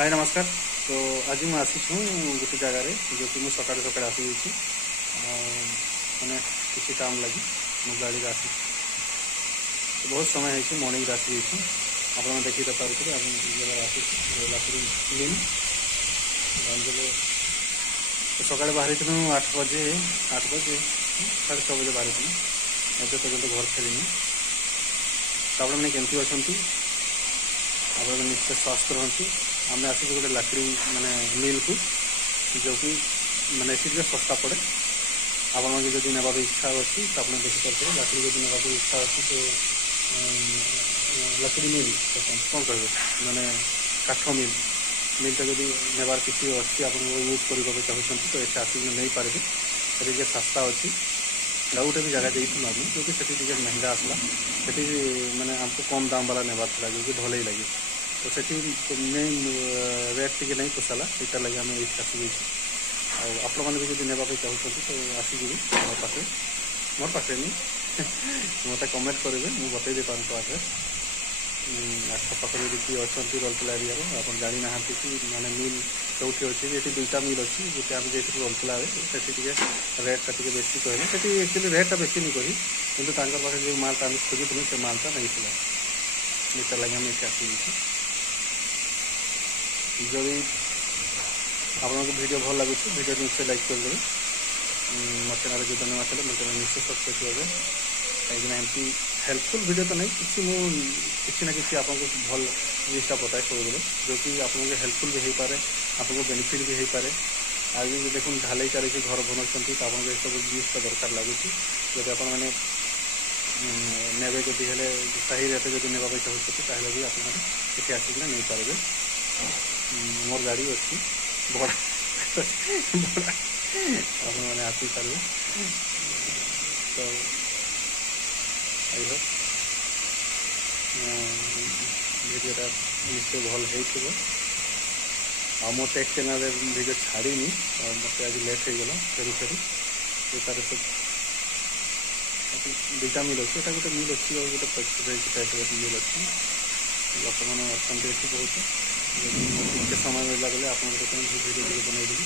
हाय नमस्कार। तो आज मुझे आसी गोटे जगार जो कि मुझे सकाଳେ सकाଳେ आसी मैंने किसी काम लगी मो गाड़ी आसी बहुत समय है मॉर्निंग आसी आप देखी तो पारे आसी मिल सकाଳେ बाहरी थी 8 बजे 6:30 बजे बाहरी थी एवं पर्यटन घर फेरनी तो आप मैंने केमती अच्छा आप निश्चय स्वस्थ रहती आम आस गोटे लाकड़ी माने मिल को जो कि माने टे सस्ता पड़े आपड़ी जब ना इच्छा अच्छी तो आप देखिए लाकड़ी जब ना इच्छा अच्छी तो लाकड़ी मिल कौन कहे माने काठ मिल मिलटा जब नेबार किसी अच्छी आप यूज करने चाहते तो ये आसिक नहीं पारे ये सस्ता अच्छी गोटे भी जगह देती आम जो कि से महंगा आसला से मैंने आमको कम दाम वाला नेबार था जो कि भले लगे तो से नहीं रेट टी नहीं पोसाला यहाँ लगे आम ये आसी आपण मैंने भी जब ना चाहते तो आसिक मोर पाखे नहीं मत कमेंट करेंगे मुझे बतई पार्टी आड्रेस आखपाखे यदि किए अच्छा रोलपला एरिया आप जानी ना कि मैंने मिल कौटी अच्छे ये दुईटा मिल अच्छी गोटे आम जाइए रोलपला से रेटा टी बेसी कहले से एक्चुअली रेटा बेसी नहीं कही कि पाखे जो मालटा आम खोजुलु से मालटा नहीं ये लगे आम ये आसी जदि आपको वीडियो भल लगुच वीडियो निश्चय लाइक करदे मो चैनल जो धन्यवाद चले मो चैनल निश्चय सब्सक्राइब करेंगे कहीं एमती हेल्पफुल वीडियो तो नहीं किसी ना कि आपको भल जिनटा बताए सब जो कि आपको हेल्पफुल भी हो पारे आपको बेनिफिट भी हो पारे आज देखो ढाई चली घर बनाऊँ तो आपको ये सब जिनटा दरकार लगुच जब आप ने जदि सही रेट जब ना चाहते भी आपने आसिक नहीं पारे मोर गाड़ी अच्छी बड़ा मैंने आसी पारे तो आई होप भिडियोटा निश्चय भल हो मो टेक चैनल भिडियो छाड़ी मत आज लेट हो गला फेरी फेरी तार सब दुईटा मिल अच्छे गोटे मिल अच्छी और गोटे मिल अच्छी लोक मैंने अच्छा बहुत समय मिलला बेले आप भिडियो बनईदेवी।